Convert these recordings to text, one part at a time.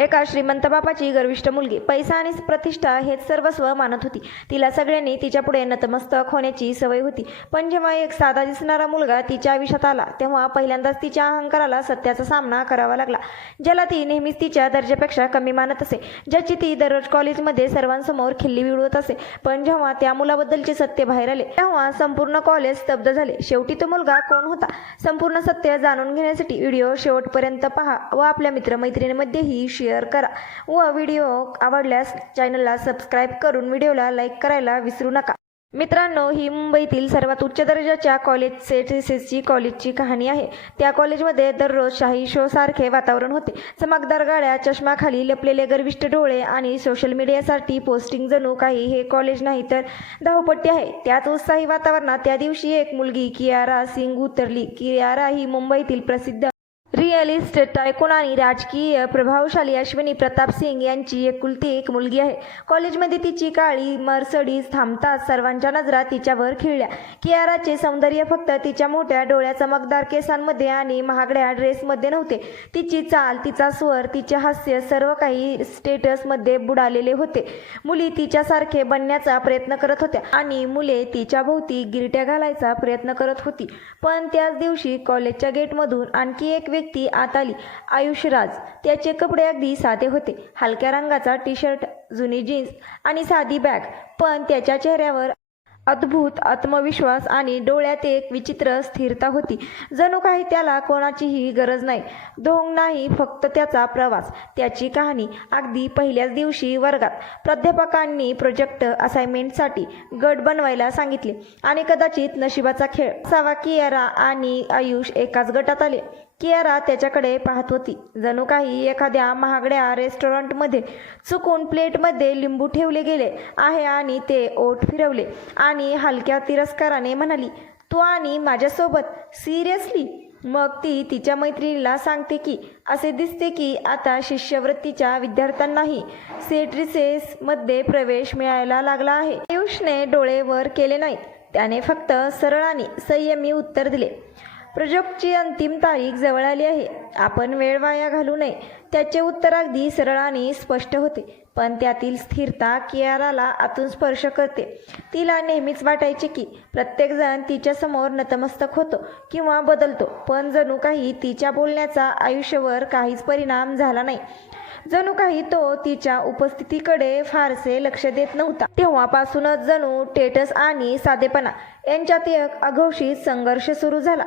एका श्रीमंत बापाची गर्विष्ठ मुलगी. पैसा आणि प्रतिष्ठा हेच सर्वस्व मानत होती. तिला सगळ्यांनी तिच्या पुढे नतमस्तक होण्याची सवय होती. पण जेव्हा एक साधा दिसणारा मुलगा तिच्या आयुष्यात आला तेव्हा पहिल्यांदाच तिच्या अहंकाराला सत्याचा सामना करावा लागला. ज्याला ती नेहमीच तिच्या दर्जापेक्षा कमी मानत असे ज्याची ती दररोज कॉलेजमध्ये सर्वांसमोर खिल्ली विळवत असे. पण जेव्हा त्या मुलाबद्दलचे सत्य बाहेर आले तेव्हा संपूर्ण कॉलेज स्तब्ध झाले. शेवटी तो मुलगा कोण होता? संपूर्ण सत्य जाणून घेण्यासाठी व्हिडिओ शेवटपर्यंत पहा व आपल्या मित्रमैत्रिणीमध्येही शेअर करा व व्हिडिओ आवडल्यास चॅनलला सबस्क्राईब करून व्हिडिओला लाईक करायला विसरू नका. मित्रांनो ही मुंबईतील सर्वात उच्च दर्जाच्या कॉलेज सेट ची कॉलेजची कहाणी आहे. त्या कॉलेजमध्ये दररोज शाही शो सारखे वातावरण होते. चमकदार गाड्या चष्माखाली लपलेले गर्विष्ट डोळे आणि सोशल मीडियासाठी पोस्टिंग जणू काही हे कॉलेज नाही तर धावपट्टी आहे. त्याच उत्साही वातावरणात त्या दिवशी एक मुलगी कियारा सिंग उतरली. कियारा ही मुंबईतील प्रसिद्ध रिअल टायकोन आणि राजकीय प्रभावशाली अश्विनी प्रताप सिंग यांची एकुलती एक मुलगी आहे. कॉलेजमध्ये तिची काळी मर्सडीज थांबताच सर्वांच्या नजरा तिच्यावर खिळल्या. कियाराचे सौंदर्य फक्त तिच्या मोठ्या डोळ्या चमकदार केसांमध्ये आणि महागड्या ड्रेसमध्ये नव्हते. तिची चाल तिचा स्वर तिचे हास्य सर्व काही स्टेटसमध्ये बुडालेले होते. मुली तिच्यासारखे बनण्याचा प्रयत्न करत होत्या आणि मुले तिच्या भोवती गिरट्या घालायचा प्रयत्न करत होती. पण त्याच दिवशी कॉलेजच्या गेटमधून आणखी एक व्यक्ती आत आली. आयुषराज त्याचे कपडे अगदी साधे होते. हलक्या रंगाचा टी शर्ट जुनी जीन्स आणि साधी बॅग. पण त्याच्या चेहऱ्यावर अद्भुत आत्मविश्वास आणि डोळ्यात एक विचित्र स्थिरता होती. जणू काही त्याला कोणाचीही गरज नाही. ढोंग नाही फक्त त्याचा प्रवास. त्याची कहाणी अगदी पहिल्याच दिवशी वर्गात. प्राध्यापकांनी प्रोजेक्ट असाइनमेंटसाठी गट बनवायला सांगितले आणि कदाचित नशिबाचा खेळ. सावा कियारा आणि आयुष एकाच गटात आले. कियारा त्याच्याकडे पाहत होती. जणू काही एखाद्या महागड्या रेस्टॉरंटमध्ये चुकून प्लेटमध्ये लिंबू ठेवले गेले आहे आणि ते ओठ फिरवले आणि हलक्या तिरस्काराने म्हणाली तू आणि माझ्यासोबत? सिरियसली? मग ती तिच्या मैत्रिणीला सांगते की असे दिसते की आता शिष्यवृत्तीच्या विद्यार्थ्यांनाही सेट रिसेसमध्ये प्रवेश मिळायला लागला आहे. आयुषने डोळे वर केले नाहीत. त्याने फक्त सरळ आणि संयमी उत्तर दिले. प्रोजेक्टची अंतिम तारीख जवळ आली आहे. आपण वेळ वाया घालू नये. त्याचे उत्तर अगदी सरळ आणि स्पष्ट होते. पण त्यातील स्थिरता कियाराला आतून स्पर्श करते. तिला नेहमीच वाटायचे की प्रत्येकजण तिच्यासमोर नतमस्तक होतो किंवा बदलतो. पण जणू काही तिच्या बोलण्याचा आयुष्यावर काहीच परिणाम झाला नाही. जणू काही तो तिच्या उपस्थितीकडे फारसे लक्ष देत नव्हता. तेव्हापासूनच जणू टेटस आणि साधेपणा यांच्यात एक अघोषित संघर्ष सुरू झाला.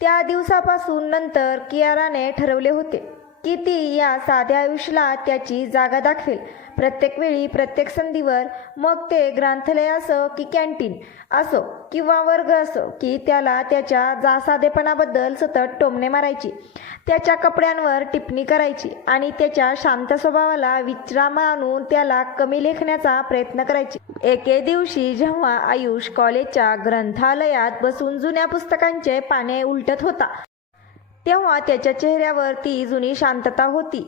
त्या दिवसापासून नंतर कियाराने ठरवले होते. की ती या साध्या आयुष्याला त्याची जागा दाखवेल? प्रत्येक वेळी प्रत्येक संधीवर मग ते ग्रंथालय असो की कॅन्टीन असो किंवा वर्ग असो की त्याला त्याच्या जा साधेपणाबद्दल सतत टोमणे मारायची त्याच्या कपड्यांवर टिप्पणी करायची आणि त्याच्या शांत स्वभावाला विश्राम आणून त्याला कमी लेखण्याचा प्रयत्न करायची. एके दिवशी जेव्हा आयुष कॉलेजच्या ग्रंथालयात बसून जुन्या पुस्तकांचे पाने उलटत होता तेव्हा त्याच्या चेहऱ्यावर ती जुनी शांतता होती.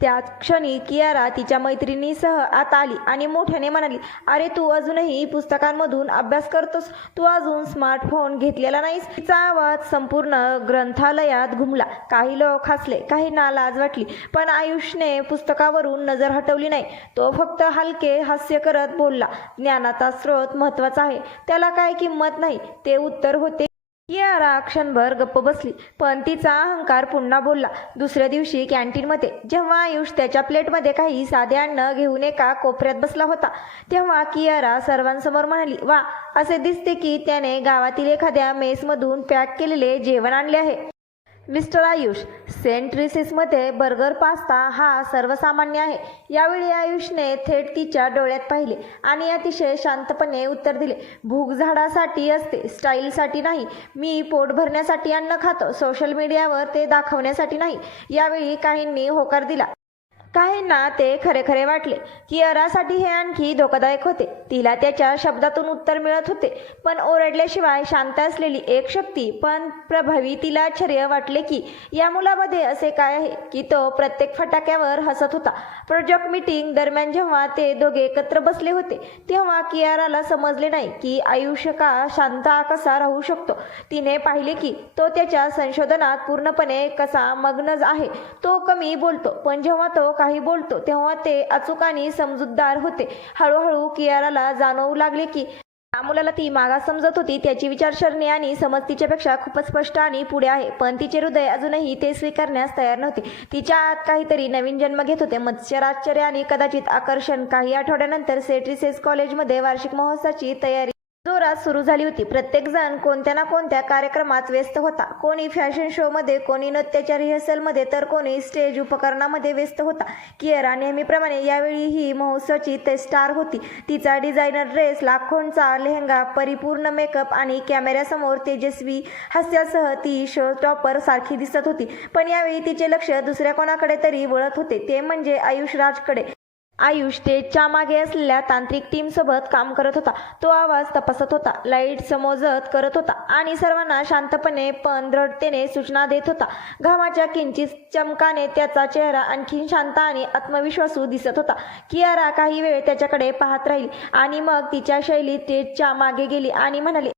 त्याच क्षणी कियारा तिच्या मैत्रिणीसह आत आली आणि मोठ्याने म्हणाली अरे तू अजूनही पुस्तकांमधून अभ्यास करतोस. तू अजून स्मार्टफोन घेतलेला नाहीस. तिचा आवाज संपूर्ण ग्रंथालयात घुमला. काही लोक हसले काही लाज वाटली पण आयुषने पुस्तकावरून नजर हटवली नाही. तो फक्त हलके हास्य करत बोलला ज्ञानाचा स्रोत महत्त्वाचा आहे. त्याला काय किंमत नाही. ते उत्तर होते कियारा क्षणभर गप्प बसली. पण तिचा अहंकार पुन्हा बोलला. दुसऱ्या दिवशी कॅन्टीनमध्ये जेव्हा आयुष त्याच्या प्लेटमध्ये काही साधे अन्न घेऊन एका कोपऱ्यात बसला होता तेव्हा कियारा सर्वांसमोर म्हणाली वा असे दिसते की त्याने गावातील एखाद्या मेसमधून पॅक केलेले जेवण आणले आहे. मिस्टर आयुष सेंट रिसेसमध्ये बर्गर पास्ता हा सर्वसामान्य आहे. यावेळी आयुषने थेट तिच्या डोळ्यात पाहिले आणि अतिशय शांतपणे उत्तर दिले. भूक झाडासाठी असते स्टाईलसाठी नाही. मी पोट भरण्यासाठी अन्न खातो सोशल मीडियावर ते दाखवण्यासाठी नाही. यावेळी काहींनी होकार दिला. काहींना ते खरे खरे वाटले. किअरासाठी हे आणखी धोकादायक होते. तिला त्याच्या शब्दातून उत्तर मिळत होते. पण ओरडल्याशिवाय शांत असलेली एक शक्ती पण प्रभावी तिला आश्चर्य वाटले की या मुलामध्ये असे काय आहे? की तो प्रत्येक फटाक्यावर हसत होता. प्रोजेक्ट मीटिंग दरम्यान जेव्हा ते दोघे एकत्र बसले होते तेव्हा कियाराला समजले नाही की आयुष्य का शांत कसा राहू शकतो. तिने पाहिले की तो त्याच्या संशोधनात पूर्णपणे कसा मग्न आहे. तो कमी बोलतो पण जेव्हा तो काही बोलतो तेव्हा ते अचूक आणि समजूतदार होते. हळूहळू कियाराला जाणवू लागले की या मुलाला ती मागास समजत होती त्याची विचारसरणी आणि समज तिच्यापेक्षा खूपच स्पष्ट आणि पुढे आहे. पण तिचे हृदय अजूनही ते स्वीकारण्यास तयार नव्हते. तिच्या आत काहीतरी नवीन जन्म घेत होते. मत्स्यराश्चर्य आणि कदाचित आकर्षण काही आठवड्यानंतर सेट रिसेस कॉलेजमध्ये वार्षिक महोत्सवाची तयारी जोरात सुरू झाली होती. प्रत्येक जण कोणत्या ना कोणत्या कार्यक्रमात व्यस्त होता. कोणी फॅशन शो मध्ये कोणी नृत्याच्या रिहर्सलमध्ये तर कोणी स्टेज उपकरणामध्ये व्यस्त होता. किअरा नेहमीप्रमाणे यावेळी ही महोत्सवाची ते स्टार होती. तिचा डिझायनर ड्रेस लाखोंचा लेहंगा परिपूर्ण मेकअप आणि कॅमेऱ्यासमोर तेजस्वी हास्यासह ती शो टॉपर सारखी दिसत होती. पण यावेळी तिचे लक्ष दुसऱ्या कोणाकडे तरी वळत होते. ते म्हणजे आयुष राजकडे आयुष स्टेजच्या मागे असलेल्या तांत्रिक टीमसोबत काम करत होता. तो आवाज तपासत होता. लाइट समोजत करत होता आणि सर्वांना शांतपणे पण दृढतेने सूचना देत होता. घामाच्या किंचित चमकाने त्याचा चेहरा आणखी शांत आणि आत्मविश्वासू दिसत होता. कियारा काही वेळ त्याच्याकडे पाहत राहिली आणि मग तिच्या शैली स्टेजच्या मागे गेली आणि म्हणाली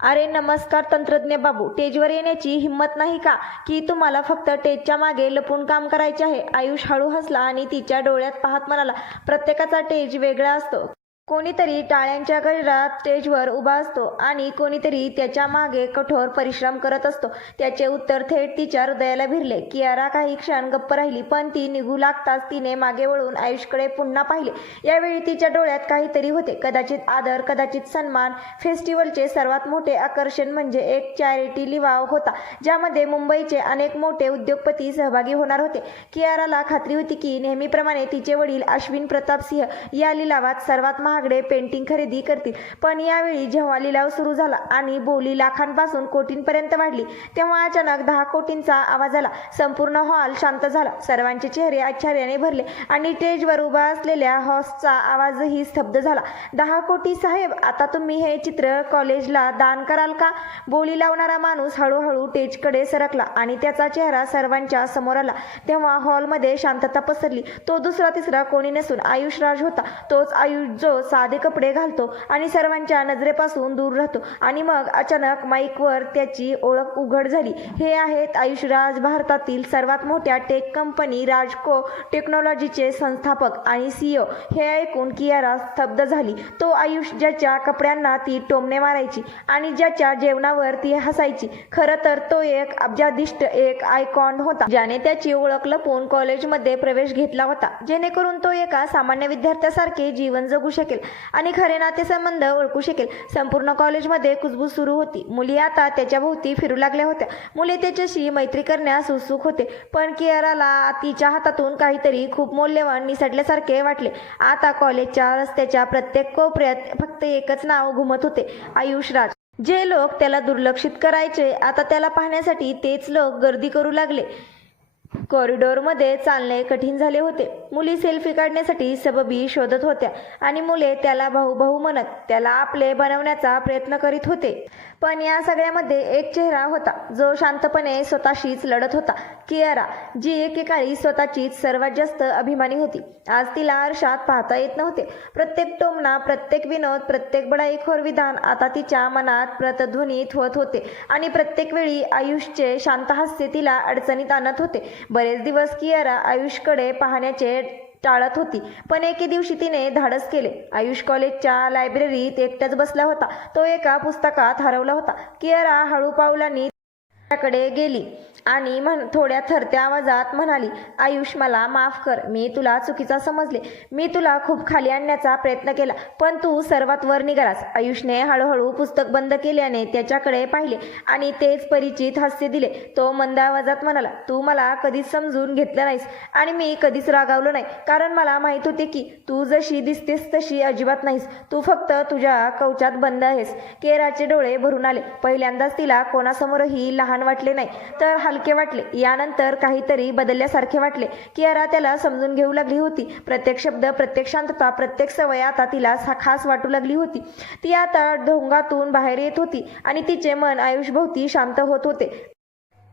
अरे नमस्कार तंत्रज्ञ बाबू टेजवर येण्याची हिंमत नाही का? की तुम्हाला फक्त टेजच्या मागे लपून काम करायचे आहे. आयुष हळू हसला आणि तिच्या डोळ्यात पाहत म्हणाला प्रत्येकाचा टेज वेगळा असतो. कोणीतरी टाळ्यांच्या गजरात स्टेजवर उभा असतो आणि कोणीतरी त्याच्यामागे कठोर परिश्रम करत असतो. त्याचे उत्तर थेट तिच्या हृदयाला भिरले. कियारा काही क्षण गप्प राहिली पण ती निघू लागताच तिने मागे वळून आयुषकडे पुन्हा पाहिले. यावेळी तिच्या डोळ्यात काहीतरी होते. कदाचित आदर कदाचित सन्मान. फेस्टिवलचे सर्वात मोठे आकर्षण म्हणजे एक चॅरिटी लिवाव होता ज्यामध्ये मुंबईचे अनेक मोठे उद्योगपती सहभागी होणार होते. कियाराला खात्री होती की नेहमीप्रमाणे तिचे वडील अश्विन प्रताप सिंह या लिलावात सर्वात महागडे पेंटिंग खरेदी करतील. पण यावेळी जेव्हा लिलाव सुरू झाला आणि बोली लाखांपासून कोटींपर्यंत वाढली तेव्हा अचानक दहा कोटींचा आवाज आला. संपूर्ण हॉल शांत झाला. सर्वांचे चेहरे आश्चर्याने भरले आणि स्टेजवर उभा असलेल्या हॉसचा आवाजही स्तब्ध झाला. दहा कोटी साहेब आता तुम्ही हे चित्र कॉलेजला दान कराल का? बोली लावणारा माणूस हळूहळू स्टेजकडे सरकला आणि त्याचा चेहरा सर्वांच्या समोर आला. तेव्हा हॉलमध्ये शांतता पसरली. तो दुसरा तिसरा कोणी नसून आयुष राज होता. तोच आयुष जो साधे कपडे घालतो आणि सर्वांच्या नजरेपासून दूर राहतो. आणि मग अचानक माईकवर त्याची ओळख उघड झाली. हे आहेत आयुष राज भारतातील सर्वात मोठ्या टेक कंपनी राजको टेक्नॉलॉजीचे संस्थापक आणि सीईओ हे ऐकून कियारा स्तब्ध झाली. तो आयुष ज्याच्या कपड्यांना ती टोमणे मारायची आणि ज्याच्या जेवणावर ती हसायची. खरं तर तो एक अब्जाधिष्ट एक आयकॉन होता. ज्याने त्याची ओळख लपवून कॉलेजमध्ये प्रवेश घेतला होता. जेणेकरून तो एका सामान्य विद्यार्थ्यासारखे जीवन जगू शकेल. आणि खरे नातेसंबंध ओळखू शकेल. संपूर्ण कॉलेजमध्ये कुजबूज सुरू होती. मुली आता त्याच्या भोवती फिरू लागल्या होत्या. मुले त्याच्याशी मैत्री करण्यास उत्सुक होते. पण कियाराला तिच्या हातातून काहीतरी खूप मौल्यवान निसटल्यासारखे वाटले. आता कॉलेजच्या रस्त्याच्या प्रत्येक कोपऱ्यात फक्त एकच नाव घुमत होते. आयुष राज. जे लोक त्याला दुर्लक्षित करायचे आता त्याला पाहण्यासाठी तेच लोक गर्दी करू लागले. कॉरिडॉरमध्ये चालणे कठीण झाले होते. मुली सेल्फी काढण्यासाठी सबबी शोधत होत्या आणि मुले त्याला भाऊ भाऊ म्हणत त्याला आपले बनवण्याचा प्रयत्न करीत होते. पण या सगळ्यामध्ये एक चेहरा होता. जो शांतपणे स्वतःशीच लढत होता. कियारा जी एकेकाळी स्वतःचीच सर्वात जास्त अभिमानी होती. आज तिला आरशात पाहता येत नव्हते. प्रत्येक टोमना प्रत्येक विनोद प्रत्येक बडाईखोर विधान आता तिच्या मनात प्रतिध्वनीत होत होते आणि प्रत्येक वेळी आयुषचे शांत हास्य तिला अडचणीत आणत होते. बरेच दिवस कियारा आयुषकडे पाहण्याचे टाळत होती. पण एके दिवशी तिने धाडस केले. आयुष कॉलेजच्या लायब्ररीत एकटाच बसला होता. तो एका पुस्तकात हरवला होता. कियारा हळू पावलांनी त्याकडे गेली. आणि म्हण थोड्या थरत्या आवाजात म्हणाली आयुष मला माफ कर मी तुला चुकीचा समजले. मी तुला खूप खाली आणण्याचा प्रयत्न केला पण तू सर्वात वर निघालास. आयुषने हळूहळू पुस्तक बंद केल्याने त्याच्याकडे पाहिले आणि तेच परिचित हास्य दिले. तो मंद आवाजात म्हणाला तू मला कधीच समजून घेतलं नाहीस आणि मी कधीच रागावलो नाही. कारण मला माहीत होते की तू जशी दिसतेस तशी अजिबात नाहीस. तू फक्त तुझ्या कवचात बंद आहेस. केराचे डोळे भरून आले. पहिल्यांदाच तिला कोणासमोरही लहान वाटले नाही. तर हा हलके वाटले. यानंतर काहीतरी बदलल्यासारखे वाटले कियारा त्याला समजून घेऊ लागली होती. प्रत्येक शब्द प्रत्येक शांतता प्रत्येक सवय आता तिला सा- खास वाटू लागली होती. ती आता ढोंगातून बाहेर येत होती आणि तिचे मन आयुषभोवती शांत होत होते.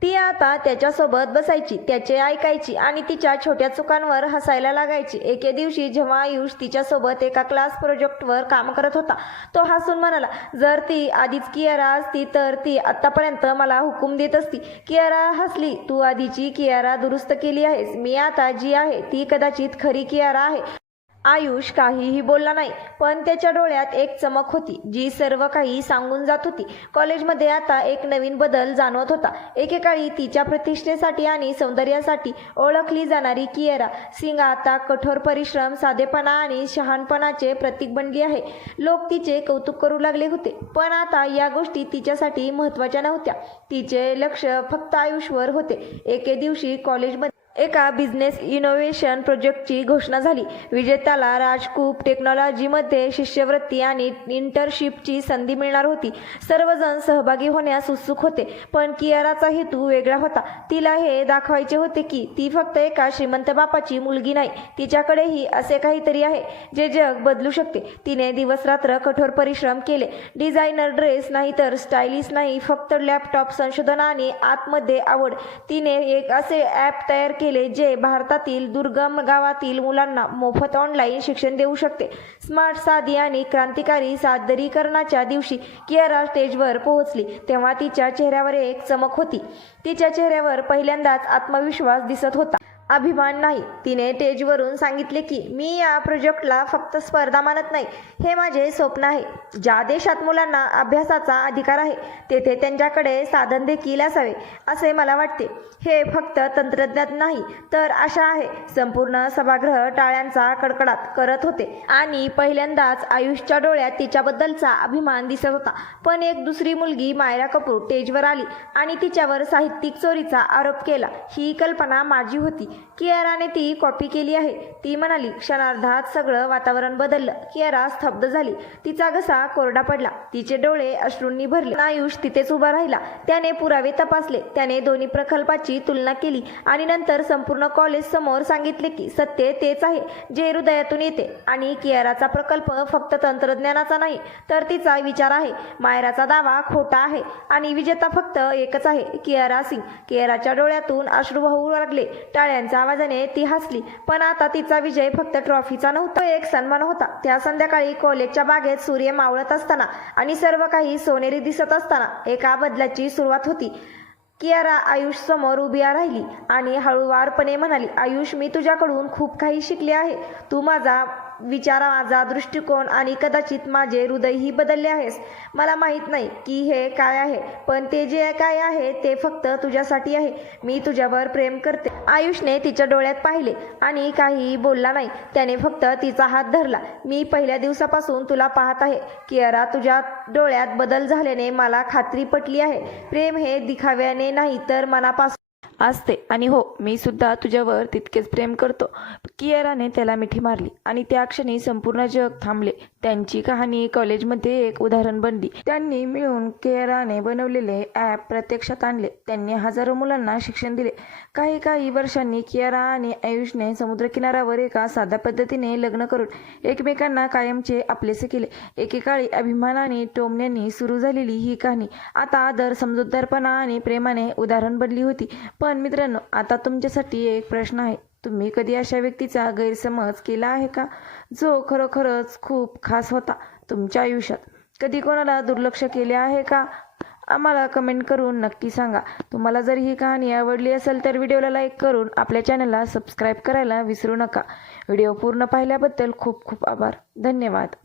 ती आता त्याच्यासोबत बसायची त्याचे ऐकायची आणि तिच्या छोट्या चुकांवर हसायला लागायची. एके दिवशी जेव्हा आयुष तिच्यासोबत एका क्लास प्रोजेक्टवर काम करत होता तो हसून म्हणाला जर ती आधीच कियारा असती तर ती आत्तापर्यंत मला हुकूम देत असती. कियारा हसली. तू आधीची कियारा दुरुस्त केली आहेस. मी आता जी आहे ती कदाचित खरी कियारा आहे. आयुष काहीही बोलला नाही पण त्याच्या डोळ्यात एक चमक होती जी सर्व काही सांगून जात होती. कॉलेजमध्ये आता एक नवीन बदल जाणवत होता. एकेकाळी तिच्या प्रतिष्ठेसाठी आणि सौंदर्यासाठी ओळखली जाणारी कियरा सिंग आता कठोर परिश्रम साधेपणा आणि शहाणपणाचे प्रतीक बनली आहे. लोक तिचे कौतुक करू लागले होते पण आता या गोष्टी तिच्यासाठी महत्त्वाच्या नव्हत्या. तिचे लक्ष फक्त आयुषवर होते. एके दिवशी कॉलेजमध्ये एका बिझनेस इनोव्हेशन प्रोजेक्टची घोषणा झाली. विजेत्याला राजकूप टेक्नॉलॉजीमध्ये शिष्यवृत्ती आणि इंटर्नशिपची संधी मिळणार होती. सर्वजण सहभागी होण्यास उत्सुक होते पण कियाराचा हेतू वेगळा होता. तिला हे दाखवायचे होते की ती फक्त एका श्रीमंत बापाची मुलगी नाही तिच्याकडेही असे काहीतरी आहे जे जग बदलू शकते. तिने दिवसरात्र कठोर परिश्रम केले. डिझायनर ड्रेस नाही तर स्टायलिश नाही फक्त लॅपटॉप संशोधन आणि आतमध्ये आवड. तिने एक असे ॲप तयार केले केले जे भारतातील दुर्गम गावातील मुलांना मोफत ऑनलाईन शिक्षण देऊ शकते. स्मार्ट साधी आणि क्रांतिकारी सादरीकरणाच्या दिवशी कियारा स्टेजवर पोहोचली. तेव्हा तिच्या चेहऱ्यावर एक चमक होती. तिच्या चेहऱ्यावर पहिल्यांदाच आत्मविश्वास दिसत होता. अभिमान नाही. तिने स्टेजवरून सांगितले की मी या प्रोजेक्टला फक्त स्पर्धा मानत नाही. हे माझे स्वप्न आहे. ज्या देशात मुलांना अभ्यासाचा अधिकार आहे तेथे त्यांच्याकडे साधन देखील असावे असे मला वाटते. हे फक्त तंत्रज्ञान नाही तर आशा आहे. संपूर्ण सभागृह टाळ्यांचा कडकडाट करत होते आणि पहिल्यांदाच आयुषच्या डोळ्यात तिच्याबद्दलचा अभिमान दिसत होता. पण एक दुसरी मुलगी मायरा कपूर टेजवर आली आणि तिच्यावर साहित्यिक चोरीचा आरोप केला. ही कल्पना माझी होती. कियाराने ती कॉपी केली आहे. ती म्हणाली क्षणार्धात सगळं वातावरण बदललं. कियारा स्तब्ध झाली. तिचा घसा कोरडा पडला. तिचे डोळे अश्रूंनी भरले. आयुष तिथेच उभा राहिला. त्याने पुरावे तपासले. त्याने दोन्ही प्रकल्पाची तुलना केली आणि नंतर संपूर्ण कॉलेज समोर सांगितले की सत्य तेच आहे. जे हृदयातून येते. आणि कियाराचा प्रकल्प फक्त तंत्रज्ञानाचा नाही तर तिचा विचार आहे. मायराचा दावा खोटा आहे आणि विजेता फक्त एकच आहे कियारा सिंग. कियाराच्या डोळ्यातून अश्रू वाहू लागले. टाळ्यांच्या आवाजाने ती हसली. पण आता तिचा विजय फक्त ट्रॉफीचा नव्हता एक सन्मान होता. त्या संध्याकाळी कॉलेजच्या बागेत सूर्य मावळत असताना आणि सर्व काही सोनेरी दिसत असताना एका बदलाची सुरुवात होती. कियारा आयुष समोर उभी राहिली आणि हळूवारपणे म्हणाली आयुष मी तुझ्याकडून खूप काही शिकले आहे. तू माझा विचारा माझा दृष्टिकोन आणि कदाचित माझे हृदयही बदलले आहेस. मला माहीत नाही की हे काय आहे पण ते जे काय आहे ते फक्त तुझ्यासाठी आहे. मी तुझ्यावर प्रेम करते. आयुषने तिच्या डोळ्यात पाहिले आणि काहीही बोलला नाही. त्याने फक्त तिचा हात धरला. मी पहिल्या दिवसापासून तुला पाहत आहे. कियारा तुझ्या डोळ्यात बदल झाल्याने मला खात्री पटली आहे. प्रेम हे दिखाव्याने नाही तर मनापासून असते. आणि हो मी सुद्धा तुझ्यावर तितकेच प्रेम करतो. कियाराने त्याला मिठी मारली आणि त्या क्षणी संपूर्ण जग थांबले. त्यांची कहाणी कॉलेजमध्ये एक उदाहरण बनली. त्यांनी मिळून कियाराने बनवलेले ॲप प्रत्यक्षात आणले. त्यांनी हजारो मुलांना शिक्षण दिले. काही काही वर्षांनी कियारा आणि आयुषने समुद्रकिनाऱ्यावर एका साध्या पद्धतीने लग्न करून एकमेकांना कायमचे आपलेसे केले. एकेकाळी अभिमानाने टोमण्यांनी सुरू झालेली ही कहाणी आता आदर समजूतदारपणा आणि प्रेमाने उदाहरण बनली होती. पण मित्रांनो आता तुमच्यासाठी एक प्रश्न आहे. तुम्ही कधी अशा व्यक्तीचा गैरसमज केला आहे का? जो खरोखरच खूप खास होता तुमच्या आयुष्यात. कधी कोणाला दुर्लक्ष केले आहे का? आम्हाला कमेंट करून नक्की सांगा. तुम्हाला जर ही कहाणी आवडली असेल तर व्हिडिओला लाईक करून आपल्या चॅनलला सबस्क्राईब करायला विसरू नका. व्हिडिओ पूर्ण पाहिल्याबद्दल खूप खूप आभार. धन्यवाद.